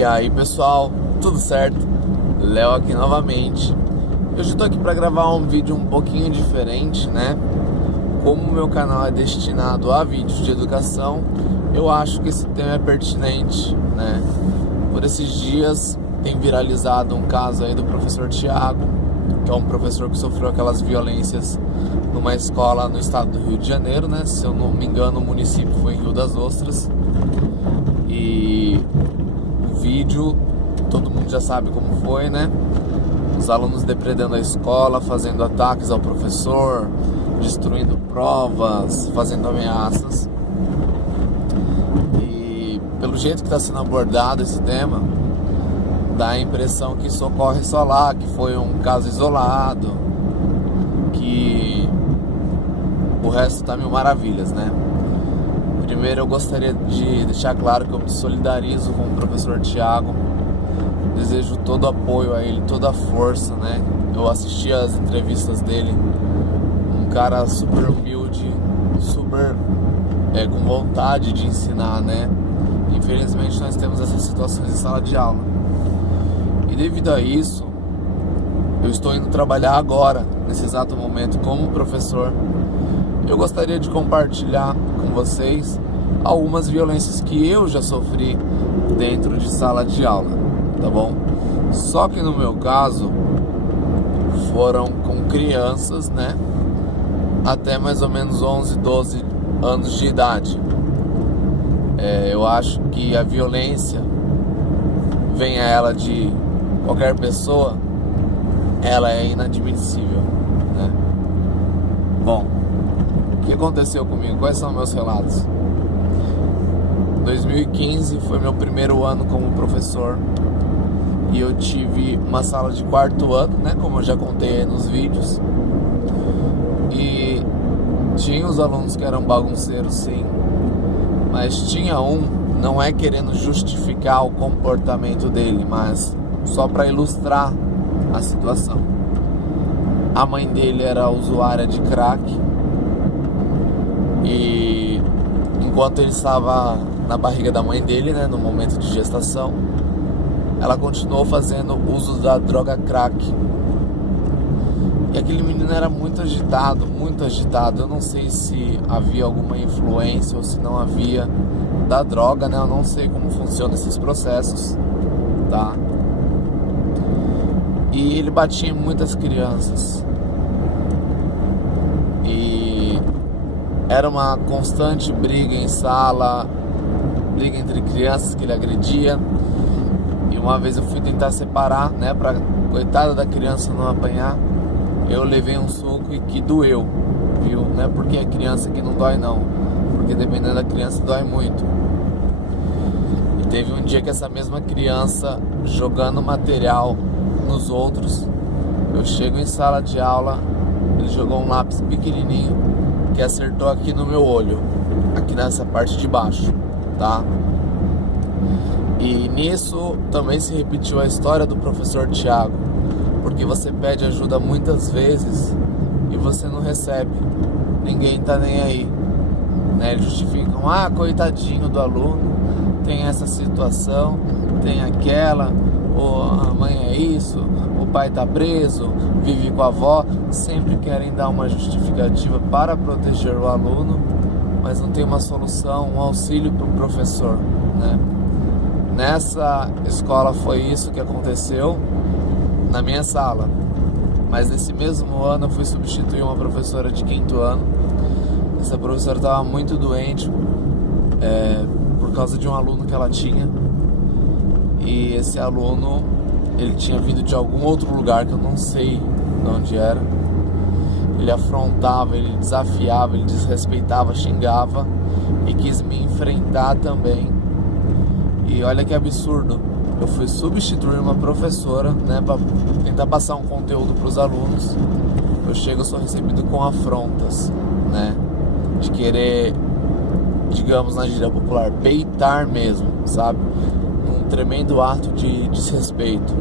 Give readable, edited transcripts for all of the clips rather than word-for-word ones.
E aí pessoal, tudo certo? Léo aqui novamente. Hoje eu tô aqui para gravar um vídeo um pouquinho diferente, né? Como o meu canal é destinado a vídeos de educação, eu acho que esse tema é pertinente, né? Por esses dias tem viralizado um caso aí do professor Tiago, que é um professor que sofreu aquelas violências numa escola no estado do Rio de Janeiro, né? Se eu não me engano, o município foi em Rio das Ostras. E o vídeo, todo mundo já sabe como foi, né? Os alunos depredando a escola, fazendo ataques ao professor, destruindo provas, fazendo ameaças. E pelo jeito que está sendo abordado esse tema, dá a impressão que isso ocorre só lá, que foi um caso isolado, que o resto tá mil maravilhas, né? Primeiro eu gostaria de deixar claro que eu me solidarizo com o professor Tiago, desejo todo o apoio a ele, toda a força, né? Eu assisti as entrevistas dele, um cara super humilde, super com vontade de ensinar, né? Infelizmente nós temos essas situações em sala de aula. E devido a isso, eu estou indo trabalhar agora, nesse exato momento, como professor. Eu gostaria de compartilhar com vocês algumas violências que eu já sofri dentro de sala de aula, tá bom? Só que no meu caso, foram com crianças, né? Até mais ou menos 11, 12 anos de idade. Eu acho que a violência, venha ela de qualquer pessoa, ela é inadmissível, né? Bom, o que aconteceu comigo? Quais são meus relatos? 2015 foi meu primeiro ano como professor e eu tive uma sala de quarto ano, né? Como eu já contei aí nos vídeos. E tinha os alunos que eram bagunceiros, sim, mas tinha um, não é querendo justificar o comportamento dele, mas só para ilustrar a situação. A mãe dele era usuária de crack e enquanto ele estava na barriga da mãe dele, né, no momento de gestação, ela continuou fazendo uso da droga crack. E aquele menino era muito agitado, muito agitado. Eu não sei se havia alguma influência ou se não havia da droga, né? Eu não sei como funcionam esses processos, tá? E ele batia em muitas crianças. E era uma constante briga em sala, briga entre crianças que ele agredia. E uma vez eu fui tentar separar, né, pra coitada da criança não apanhar. Eu levei um soco e que doeu, viu? Não é porque é criança que não dói, não. Porque dependendo da criança dói muito. E teve um dia que essa mesma criança jogando material nos outros, eu chego em sala de aula, ele jogou um lápis pequenininho que acertou aqui no meu olho, aqui nessa parte de baixo, tá? E nisso também se repetiu a história do professor Tiago, porque você pede ajuda muitas vezes e você não recebe, ninguém tá nem aí, né? Eles justificam, coitadinho do aluno, tem essa situação, tem aquela, ou a mãe é isso, o pai tá preso, vive com a avó. Sempre querem dar uma justificativa para proteger o aluno, mas não tem uma solução, um auxílio para o professor, né? Nessa escola foi isso que aconteceu na minha sala, mas nesse mesmo ano eu fui substituir uma professora de quinto ano. Essa professora estava muito doente por causa de um aluno que ela tinha, e esse aluno, ele tinha vindo de algum outro lugar que eu não sei de onde era. Ele afrontava, ele desafiava, ele desrespeitava, xingava e quis me enfrentar também. E olha que absurdo, eu fui substituir uma professora, né, para tentar passar um conteúdo para os alunos. Eu chego, eu sou recebido com afrontas, né, de querer, digamos na gíria popular, peitar mesmo, sabe? Um tremendo ato de desrespeito,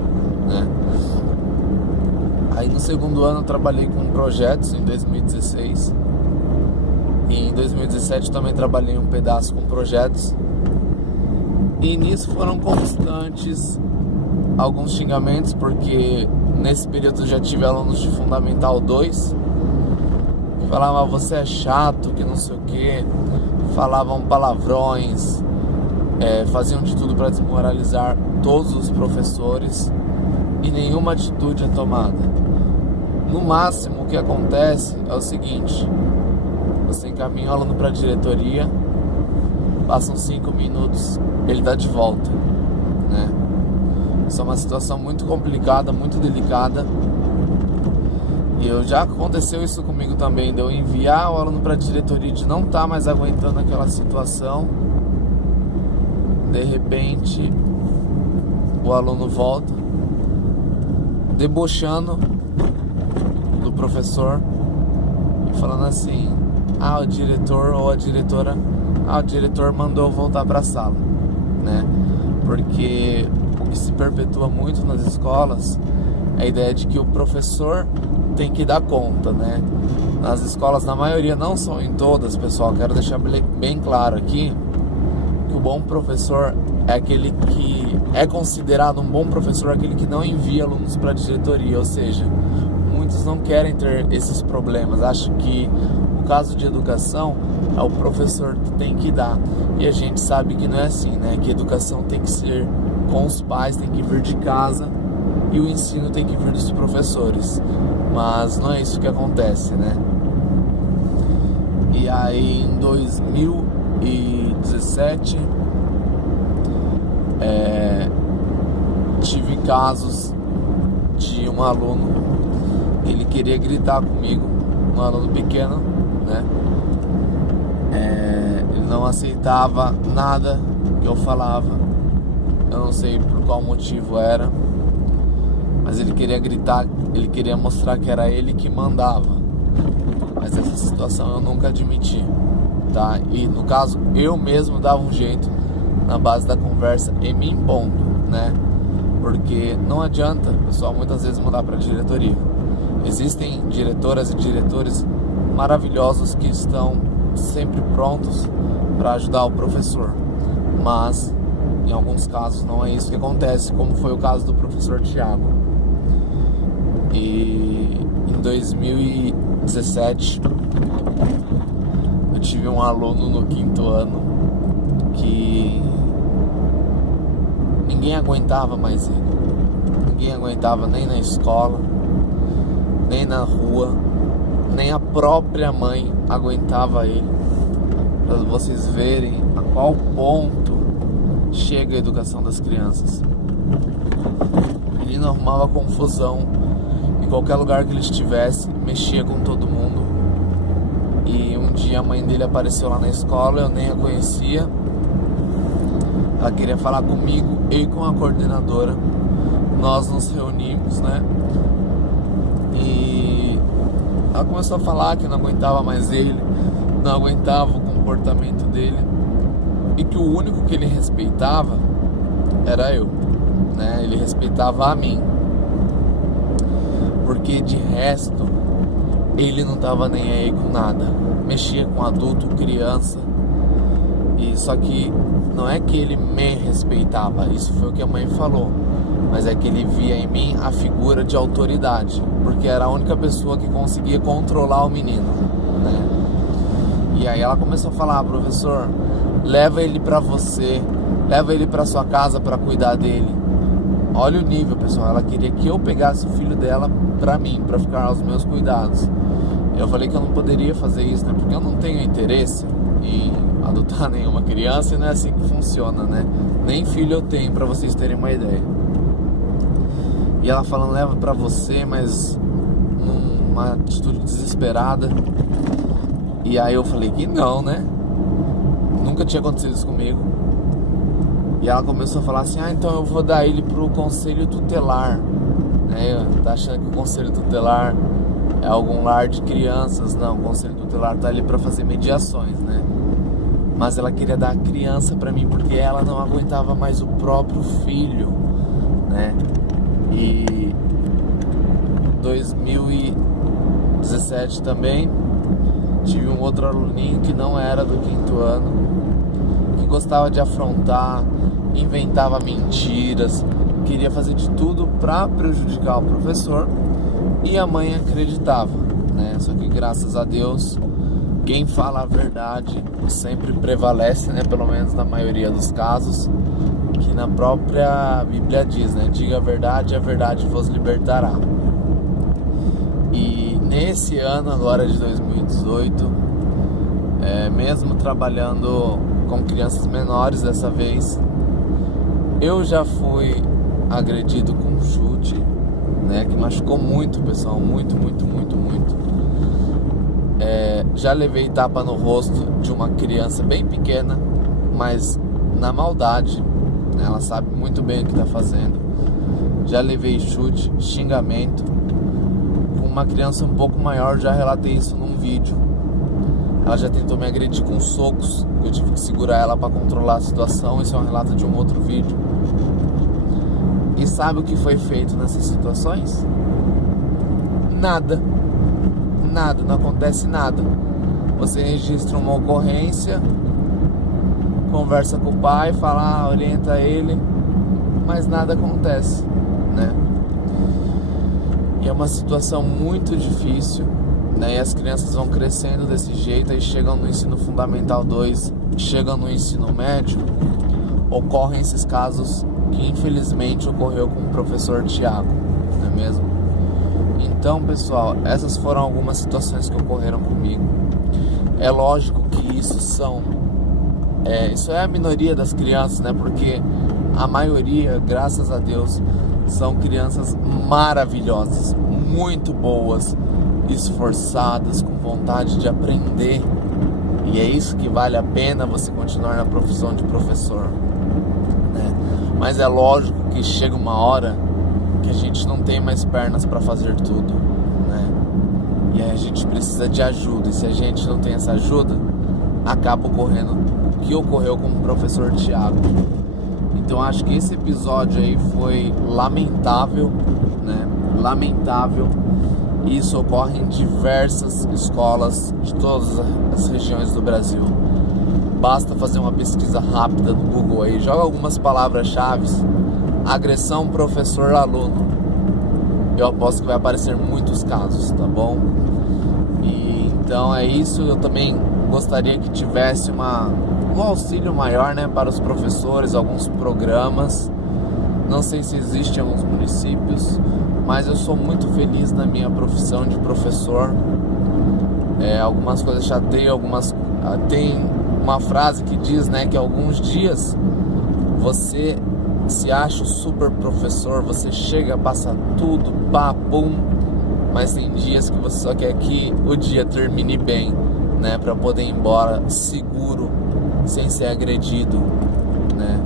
né? Aí no segundo ano eu trabalhei com projetos em 2016 e em 2017 também trabalhei um pedaço com projetos. E nisso foram constantes alguns xingamentos, porque nesse período eu já tive alunos de Fundamental 2 que falavam: você é chato, que não sei o que, falavam palavrões, faziam de tudo para desmoralizar todos os professores e nenhuma atitude é tomada. No máximo o que acontece é o seguinte: você encaminha o aluno para a diretoria, passam 5 minutos, ele dá de volta, né? Isso é uma situação muito complicada, muito delicada. E já aconteceu isso comigo também, de eu enviar o aluno para a diretoria, de não estar mais aguentando aquela situação. De repente, o aluno volta, debochando do professor e falando assim: o diretor ou a diretora, o diretor mandou voltar para a sala, né? Porque o que se perpetua muito nas escolas é a ideia de que o professor tem que dar conta, né? Nas escolas, na maioria, não são em todas, pessoal, quero deixar bem claro aqui que o bom professor é aquele que é considerado um bom professor, aquele que não envia alunos para a diretoria. Ou seja, muitos não querem ter esses problemas, acham que no caso de educação é o professor que tem que dar, e a gente sabe que não é assim, né? Que a educação tem que ser com os pais, tem que vir de casa, e o ensino tem que vir dos professores, mas não é isso que acontece, né? E aí em 2017 tive casos de um aluno que ele queria gritar comigo, um aluno pequeno, né? Ele não aceitava nada que eu falava, eu não sei por qual motivo era, mas ele queria gritar, ele queria mostrar que era ele que mandava. Mas essa situação eu nunca admiti, tá? E no caso, eu mesmo dava um jeito na base da conversa e me impondo, né? Porque não adianta, pessoal, muitas vezes mudar para a diretoria. Existem diretoras e diretores maravilhosos que estão sempre prontos para ajudar o professor, mas em alguns casos não é isso que acontece, como foi o caso do professor Tiago. E em 2017 eu tive um aluno no 5º ano que ninguém aguentava mais ele. Ninguém aguentava nem na escola, nem na rua, nem a própria mãe aguentava ele. Para vocês verem a qual ponto chega a educação das crianças. O menino arrumava confusão em qualquer lugar que ele estivesse, mexia com todo mundo. E um dia a mãe dele apareceu lá na escola, eu nem a conhecia. Ela queria falar comigo e com a coordenadora. Nós nos reunimos, né? E ela começou a falar que não aguentava mais ele, não aguentava o comportamento dele, e que o único que ele respeitava era eu, né? Ele respeitava a mim, porque de resto ele não tava nem aí com nada, mexia com adulto, criança. E só que não é que ele me respeitava, isso foi o que a mãe falou, mas é que ele via em mim a figura de autoridade, porque era a única pessoa que conseguia controlar o menino, né? E aí ela começou a falar: professor, leva ele pra você, leva ele pra sua casa pra cuidar dele. Olha o nível, pessoal. Ela queria que eu pegasse o filho dela pra mim, pra ficar aos meus cuidados. Eu falei que eu não poderia fazer isso, né? Porque eu não tenho interesse em adotar nenhuma criança, e não é assim que funciona, né? Nem filho eu tenho, pra vocês terem uma ideia. E ela falando: leva pra você, mas numa atitude desesperada. E aí eu falei que não, né? Nunca tinha acontecido isso comigo. E ela começou a falar assim: então eu vou dar ele pro conselho tutelar, né? Tá achando que o conselho tutelar é algum lar de crianças? Não, o conselho tutelar tá ali pra fazer mediações, né? Mas ela queria dar a criança pra mim porque ela não aguentava mais o próprio filho, né? E 2017 também tive um outro aluninho que não era do 5º ano, que gostava de afrontar, inventava mentiras, queria fazer de tudo para prejudicar o professor, e a mãe acreditava, né? Só que graças a Deus, quem fala a verdade sempre prevalece, né? Pelo menos na maioria dos casos, que na própria Bíblia diz, né? Diga a verdade vos libertará. E nesse ano agora de 2018, mesmo trabalhando com crianças menores dessa vez, eu já fui agredido com um chute, né, que machucou muito, pessoal, muito. Já levei tapa no rosto de uma criança bem pequena, mas na maldade, né, ela sabe muito bem o que está fazendo. Já levei chute, xingamento. Com uma criança um pouco maior, já relatei isso num vídeo. Ela já tentou me agredir com socos, eu tive que segurar ela para controlar a situação. Isso é um relato de um outro vídeo. E sabe o que foi feito nessas situações? Nada, não acontece nada. Você registra uma ocorrência, conversa com o pai, fala, orienta ele, mas nada acontece, né? E é uma situação muito difícil, né? E as crianças vão crescendo desse jeito, aí chegam no ensino fundamental 2, chegam no ensino médio, ocorrem esses casos que infelizmente ocorreu com o professor Tiago, não é mesmo? Então, pessoal, essas foram algumas situações que ocorreram comigo. É lógico que isso é a minoria das crianças, né? Porque a maioria, graças a Deus, são crianças maravilhosas, muito boas, esforçadas, com vontade de aprender. E é isso que vale a pena você continuar na profissão de professor, né? Mas é lógico que chega uma hora que a gente não tem mais pernas para fazer tudo, né? E aí a gente precisa de ajuda. E se a gente não tem essa ajuda, acaba ocorrendo o que ocorreu com o professor Tiago. Então acho que esse episódio aí foi lamentável, né? Lamentável. E isso ocorre em diversas escolas de todas as regiões do Brasil. Basta fazer uma pesquisa rápida no Google aí, joga algumas palavras-chave, agressão professor-aluno. Eu aposto que vai aparecer muitos casos, tá bom? E então é isso. Eu também gostaria que tivesse um auxílio maior, né, para os professores, alguns programas. Não sei se existe em alguns municípios, mas eu sou muito feliz na minha profissão de professor. Algumas coisas chateiam, tem uma frase que diz, né, que alguns dias você se acha o super professor, você chega, passa tudo, pum, mas tem dias que você só quer que o dia termine bem, né, para poder ir embora seguro, sem ser agredido, né,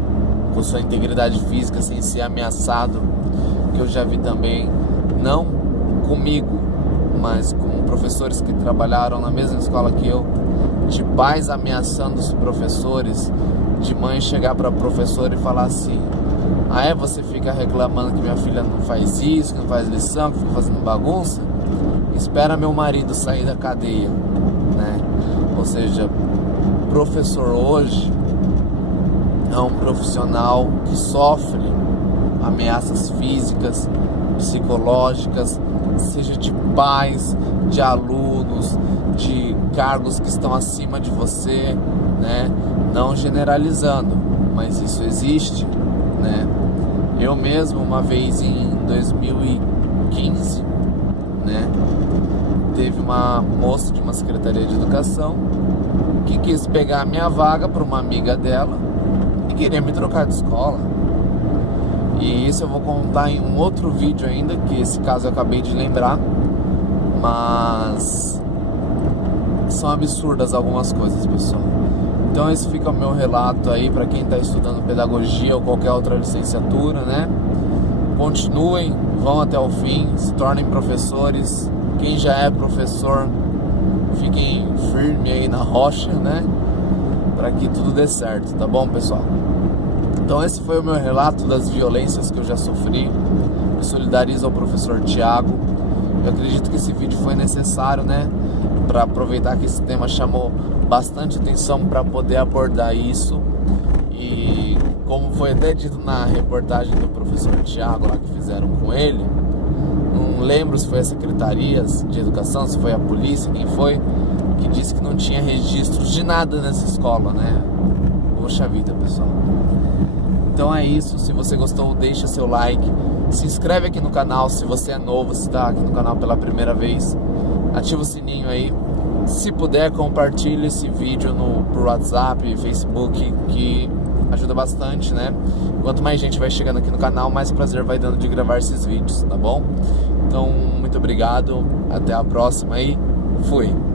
com sua integridade física, sem ser ameaçado, que eu já vi também, não comigo, mas com professores que trabalharam na mesma escola que eu, de pais ameaçando os professores, de mãe chegar para a professora e falar assim: você fica reclamando que minha filha não faz isso, que não faz lição, que fica fazendo bagunça? Espera meu marido sair da cadeia, né? Ou seja, professor hoje é um profissional que sofre ameaças físicas, psicológicas, seja de pais, de alunos, de cargos que estão acima de você, né? Não generalizando, mas isso existe, né? Eu mesmo, uma vez em 2015, né, teve uma moça de uma secretaria de educação que quis pegar a minha vaga para uma amiga dela e queria me trocar de escola. E isso eu vou contar em um outro vídeo ainda, que esse caso eu acabei de lembrar. Mas são absurdas algumas coisas, pessoal. Então esse fica o meu relato aí para quem está estudando pedagogia ou qualquer outra licenciatura, né? Continuem, vão até o fim, se tornem professores. Quem já é professor, fiquem firme aí na rocha, né? Para que tudo dê certo, tá bom, pessoal? Então esse foi o meu relato das violências que eu já sofri. Eu solidarizo ao professor Tiago. Eu acredito que esse vídeo foi necessário, né? Para aproveitar que esse tema chamou bastante atenção, para poder abordar isso e como foi até dito na reportagem do professor Tiago lá que fizeram com ele, não lembro se foi a Secretaria de Educação, se foi a polícia, quem foi, que disse que não tinha registros de nada nessa escola, né? Poxa vida, pessoal. Então é isso, se você gostou, deixa seu like, se inscreve aqui no canal se você é novo, se está aqui no canal pela primeira vez, ativa o sininho aí, se puder compartilhe esse vídeo por WhatsApp, Facebook, que ajuda bastante, né? Quanto mais gente vai chegando aqui no canal, mais prazer vai dando de gravar esses vídeos, tá bom? Então, muito obrigado, até a próxima e fui!